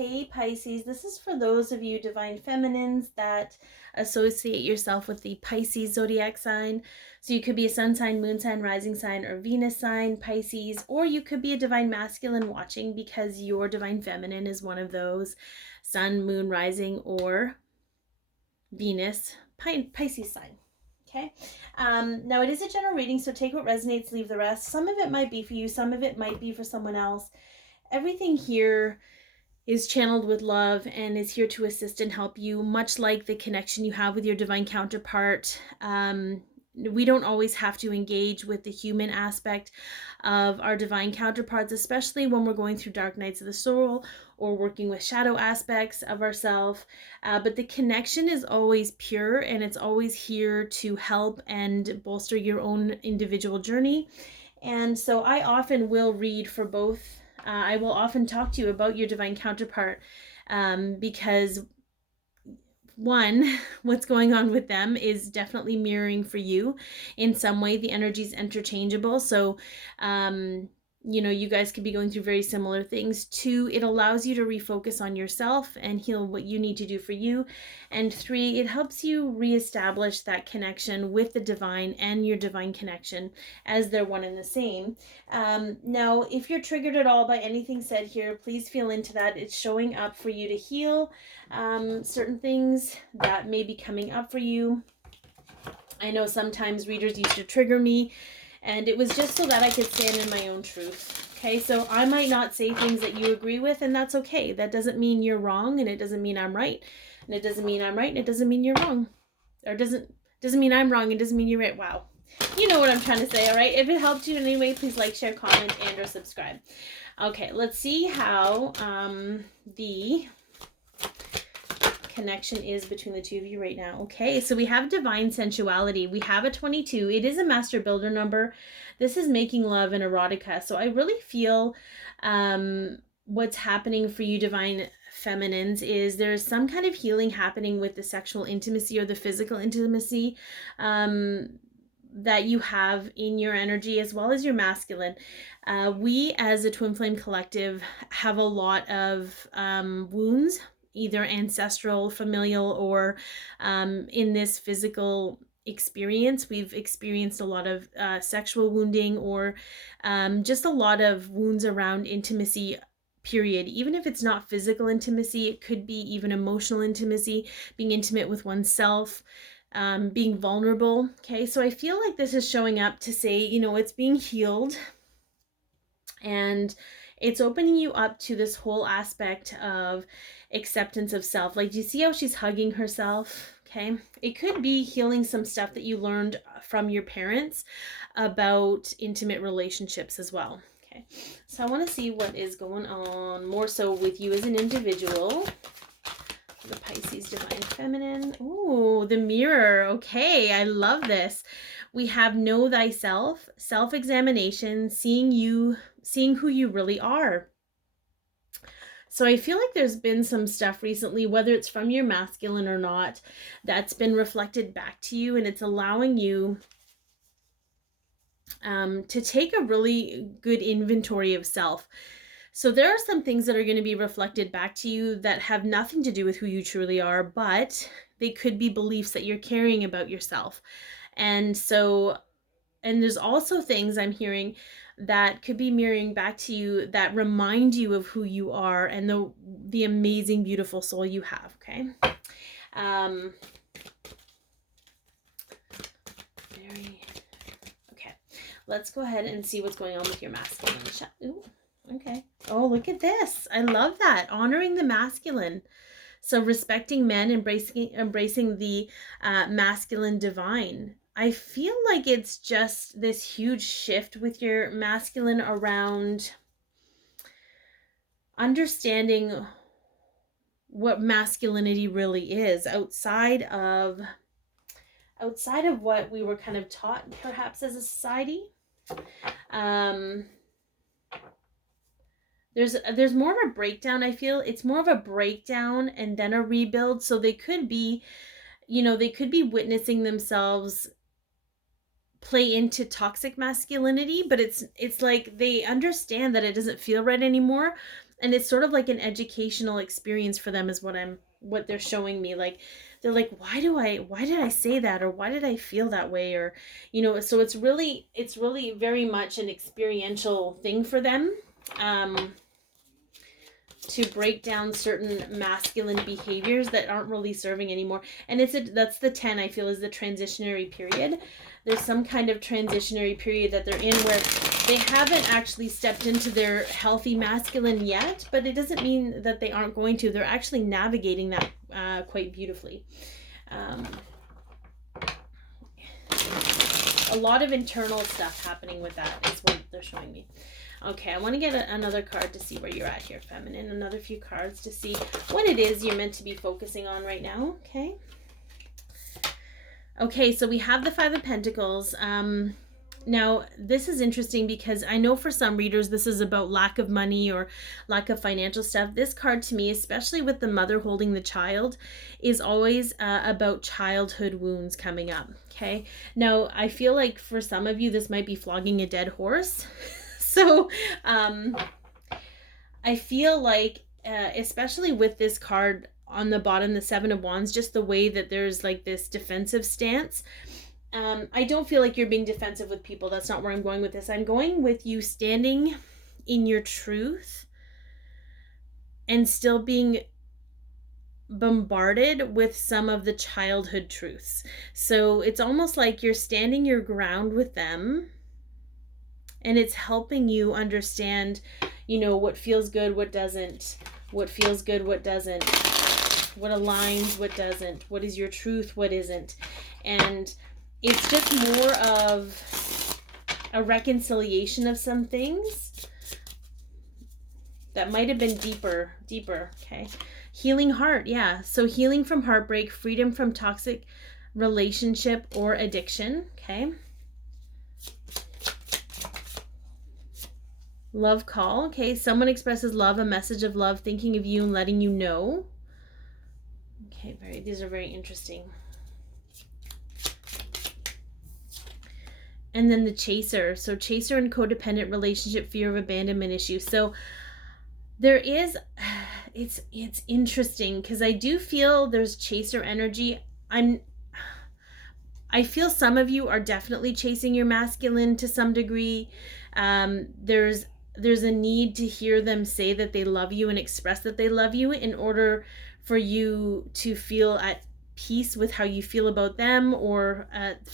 Hey Pisces, this is for those of you divine feminines that associate yourself with the Pisces zodiac sign. So you could be a sun sign, moon sign, rising sign, or Venus sign, Pisces, or you could be a divine masculine watching because your divine feminine is one of those sun, moon, rising, or Venus, Pisces sign. Okay. Now it is a general reading, so take what resonates, leave the rest. Some of it might be for you, some of it might be for someone else. Everything here is channeled with love and is here to assist and help you, much like the connection you have with your divine counterpart. We don't always have to engage with the human aspect of our divine counterparts, especially when we're going through dark nights of the soul or working with shadow aspects of ourselves. But the connection is always pure, and it's always here to help and bolster your own individual journey. And so I often will read for both. I will often talk to you about your divine counterpart because one, what's going on with them is definitely mirroring for you in some way. The energy is interchangeable. So, you guys could be going through very similar things. Two, it allows you to refocus on yourself and heal what you need to do for you. And three, it helps you reestablish that connection with the divine and your divine connection as they're one and the same. Now, if you're triggered at all by anything said here, please feel into that. It's showing up for you to heal certain things that may be coming up for you. I know sometimes readers used to trigger me, and it was just so that I could stand in my own truth. Okay, so I might not say things that you agree with, and that's okay. That doesn't mean you're wrong, and it doesn't mean I'm right. And it doesn't mean I'm right, and it doesn't mean you're wrong. Or doesn't mean I'm wrong, and doesn't mean you're right. Wow. You know what I'm trying to say, all right? If it helped you in any way, please like, share, comment, and or subscribe. Okay, let's see how the connection is between the two of you right now. Okay, so we have divine sensuality. We have a 22. It is a master builder number. This is making love and erotica. So I really feel what's happening for you divine feminines is there's some kind of healing happening with the sexual intimacy or the physical intimacy that you have in your energy, as well as your masculine. We as a Twinflame collective have a lot of wounds, either ancestral, familial, or in this physical experience. We've experienced a lot of sexual wounding, or just a lot of wounds around intimacy, period. Even if it's not physical intimacy, it could be even emotional intimacy, being intimate with oneself, being vulnerable. Okay, so I feel like this is showing up to say, it's being healed, and it's opening you up to this whole aspect of acceptance of self. Like, do you see how she's hugging herself? Okay, it could be healing some stuff that you learned from your parents about intimate relationships as well. Okay, so I want to see what is going on more so with you as an individual. The Pisces divine feminine. Ooh, the mirror. Okay, I love this. We have know thyself, self-examination, seeing who you really are. So I feel like there's been some stuff recently, whether it's from your masculine or not, that's been reflected back to you, and it's allowing you to take a really good inventory of self. So there are some things that are going to be reflected back to you that have nothing to do with who you truly are, but they could be beliefs that you're carrying about yourself. And there's also things I'm hearing that could be mirroring back to you that remind you of who you are and the amazing, beautiful soul you have. Okay. Okay. Let's go ahead and see what's going on with your masculine. Ooh. Okay. Oh, look at this. I love that. Honoring the masculine. So respecting men, embracing the masculine divine. I feel like it's just this huge shift with your masculine around understanding what masculinity really is outside of what we were kind of taught perhaps as a society. There's more of a breakdown. I feel it's more of a breakdown and then a rebuild. So they could be, witnessing themselves play into toxic masculinity, but it's like they understand that it doesn't feel right anymore, And it's sort of like an educational experience for them is what they're showing me. Like they're like, why did I say that, or why did I feel that way, or so it's really very much an experiential thing for them, to break down certain masculine behaviors that aren't really serving anymore. And that's the 10, I feel, is the transitionary period. There's some kind of transitionary period that they're in where they haven't actually stepped into their healthy masculine yet, but it doesn't mean that they aren't going to. They're actually navigating that quite beautifully. A lot of internal stuff happening with that is what they're showing me. Okay, I want to get another card to see where you're at here, feminine. Another few cards to see what it is you're meant to be focusing on right now. Okay. Okay, so we have the 5 of Pentacles. Now, this is interesting because I know for some readers this is about lack of money or lack of financial stuff. This card to me, especially with the mother holding the child, is always about childhood wounds coming up. Okay, now I feel like for some of you this might be flogging a dead horse. So I feel like especially with this card on the bottom, the 7 of Wands, just the way that there's like this defensive stance. I don't feel like you're being defensive with people. That's not where I'm going with this. I'm going with you standing in your truth and still being bombarded with some of the childhood truths. So it's almost like you're standing your ground with them, and it's helping you understand, what feels good, what doesn't, what feels good, what doesn't, what aligns, what doesn't, what is your truth, what isn't. And it's just more of a reconciliation of some things that might have been deeper. Okay. Healing heart. Yeah. So healing from heartbreak, freedom from toxic relationship or addiction. Okay. Love call. Okay. Someone expresses love, a message of love, thinking of you and letting you know. Okay. These are very interesting. And then the chaser. So chaser and codependent relationship, fear of abandonment issue. So there is, it's interesting because I do feel there's chaser energy. I feel some of you are definitely chasing your masculine to some degree. There's a need to hear them say that they love you and express that they love you in order for you to feel at peace with how you feel about them, or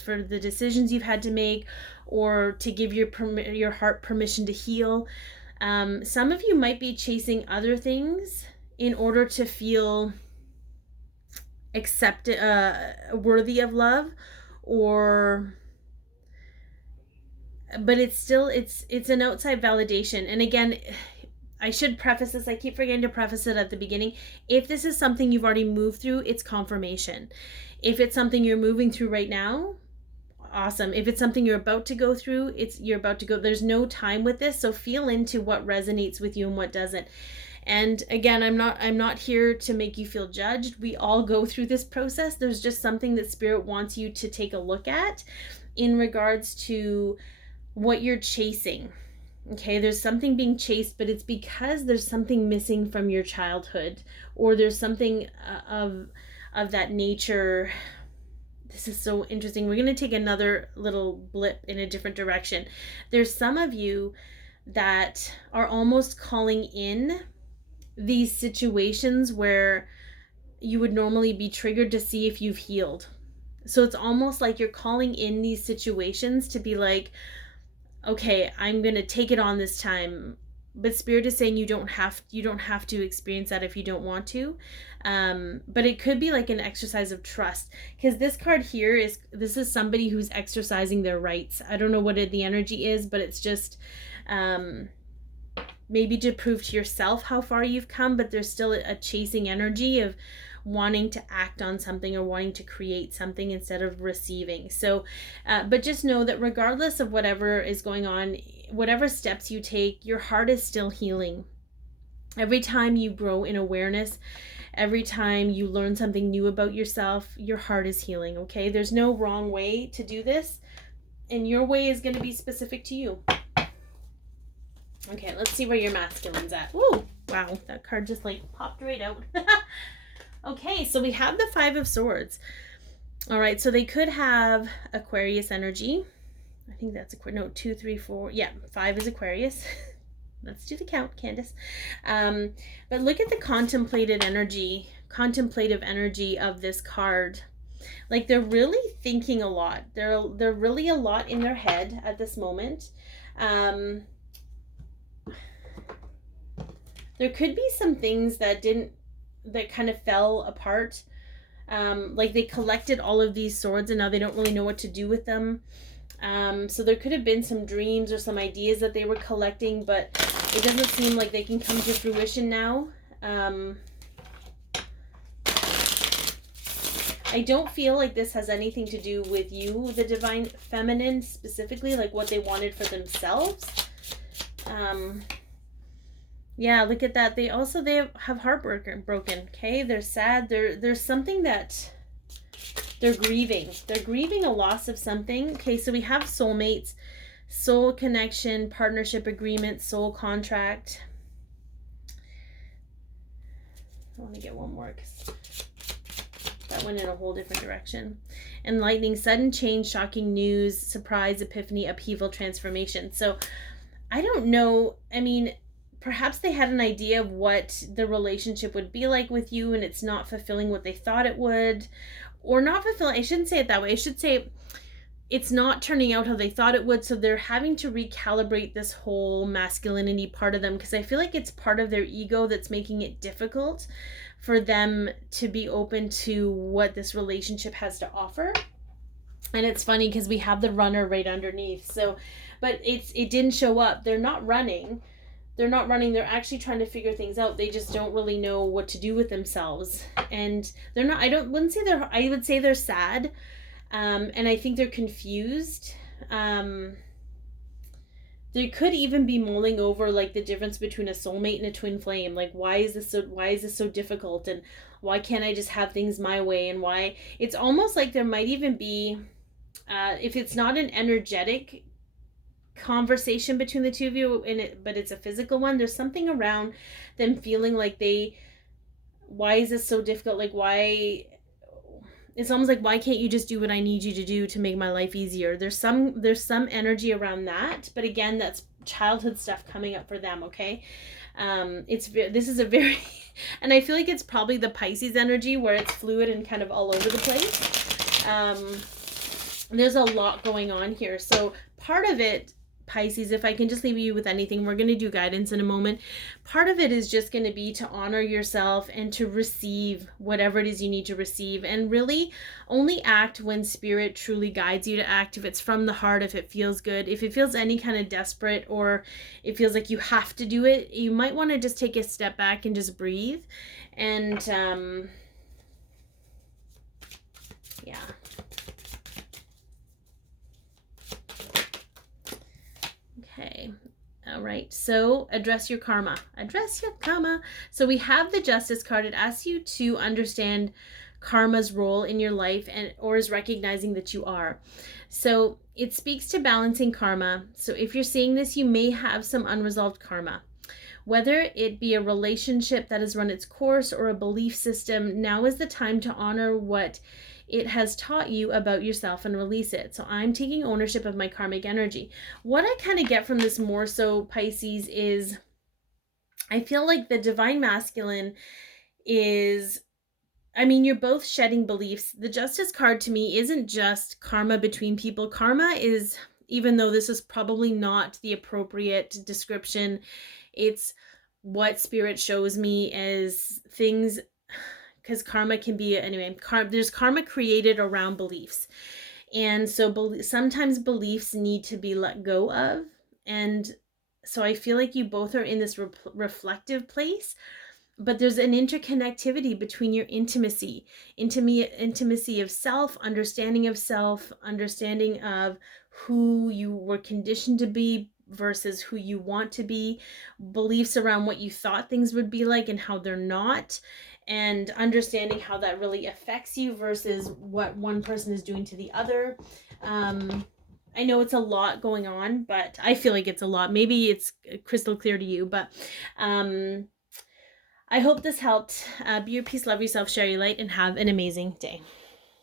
for the decisions you've had to make, or to give your heart permission to heal. Some of you might be chasing other things in order to feel accepted, worthy of love, but it's still it's an outside validation. And again, I should preface this, I keep forgetting to preface it at the beginning. If this is something you've already moved through, it's confirmation. If it's something you're moving through right now, awesome. If it's something you're about to go through, you're about to go. There's no time with this, so feel into what resonates with you and what doesn't. And again, I'm not here to make you feel judged. We all go through this process. There's just something that Spirit wants you to take a look at in regards to what you're chasing. Okay, there's something being chased, but it's because there's something missing from your childhood, or there's something of that nature. This is so interesting. We're going to take another little blip in a different direction. There's some of you that are almost calling in these situations where you would normally be triggered to see if you've healed. So it's almost like you're calling in these situations to be like, okay, I'm going to take it on this time. But Spirit is saying you don't have to experience that if you don't want to. But it could be like an exercise of trust, because this card here this is somebody who's exercising their rights. I don't know what the energy is, but it's just maybe to prove to yourself how far you've come, but there's still a chasing energy of wanting to act on something or wanting to create something instead of receiving. So, but just know that regardless of whatever is going on, whatever steps you take, your heart is still healing. Every time you grow in awareness, every time you learn something new about yourself, your heart is healing, okay? There's no wrong way to do this, and your way is going to be specific to you. Okay, let's see where your masculine's at. Woo! Wow, that card just like popped right out. Okay, so we have the Five of Swords. All right, so they could have Aquarius energy. I think that's no, 2, 3, 4. Yeah, 5 is Aquarius. Let's do the count, Candace. But look at the contemplative energy of this card. Like they're really thinking a lot. They're really a lot in their head at this moment. There could be some things that kind of fell apart. Like they collected all of these swords and now they don't really know what to do with them. So there could have been some dreams or some ideas that they were collecting, but it doesn't seem like they can come to fruition now. I don't feel like this has anything to do with you, the Divine Feminine, specifically, like what they wanted for themselves. Yeah, look at that. They have heartbroken. Okay, they're sad. There's something that they're grieving. They're grieving a loss of something. Okay, so we have soulmates, soul connection, partnership agreement, soul contract. I want to get one more because that went in a whole different direction. Enlightening, sudden change, shocking news, surprise, epiphany, upheaval, transformation. So I don't know. I mean, perhaps they had an idea of what the relationship would be like with you and it's not fulfilling what they thought it would. Or not fulfilling. I shouldn't say it that way. I should say it's not turning out how they thought it would. So they're having to recalibrate this whole masculinity part of them because I feel like it's part of their ego that's making it difficult for them to be open to what this relationship has to offer. And it's funny because we have the runner right underneath. So, but it didn't show up. They're not running. They're actually trying to figure things out. They just don't really know what to do with themselves. And they're not, I would say they're sad. And I think they're confused. They could even be mulling over like the difference between a soulmate and a twin flame. Like, why is this so difficult? And why can't I just have things my way? And why it's almost like there might even be, if it's not an energetic conversation between the two of you but it's a physical one, there's something around them feeling like why is this so difficult? Like, why? It's almost like, why can't you just do what I need you to do to make my life easier? There's some energy around that, but again, that's childhood stuff coming up for them. Okay, this is a very and I feel like it's probably the Pisces energy where it's fluid and kind of all over the place. There's a lot going on here. So part of it, Pisces, if I can just leave you with anything, we're going to do guidance in a moment. Part of it is just going to be to honor yourself and to receive whatever it is you need to receive, and really only act when spirit truly guides you to act. If it's from the heart, if it feels good, if it feels any kind of desperate or it feels like you have to do it, you might want to just take a step back and just breathe. And yeah. Okay. All right. So address your karma. Address your karma. So we have the Justice card. It asks you to understand karma's role in your life or is recognizing that you are. So it speaks to balancing karma. So if you're seeing this, you may have some unresolved karma. Whether it be a relationship that has run its course or a belief system, now is the time to honor what it has taught you about yourself and release it. So I'm taking ownership of my karmic energy. What I kind of get from this more so, Pisces, is I feel like the Divine Masculine is, I mean, you're both shedding beliefs. The Justice card to me isn't just karma between people. Karma is, even though this is probably not the appropriate description, it's what spirit shows me as things, because karma can be, anyway, there's karma created around beliefs. And so sometimes beliefs need to be let go of. And so I feel like you both are in this reflective place, but there's an interconnectivity between your intimacy of self, understanding of who you were conditioned to be versus who you want to be, beliefs around what you thought things would be like and how they're not, and understanding how that really affects you versus what one person is doing to the other. I know it's a lot going on, but I feel like it's a lot. Maybe it's crystal clear to you, but I hope this helped. Be your peace, love yourself, share your light, and have an amazing day.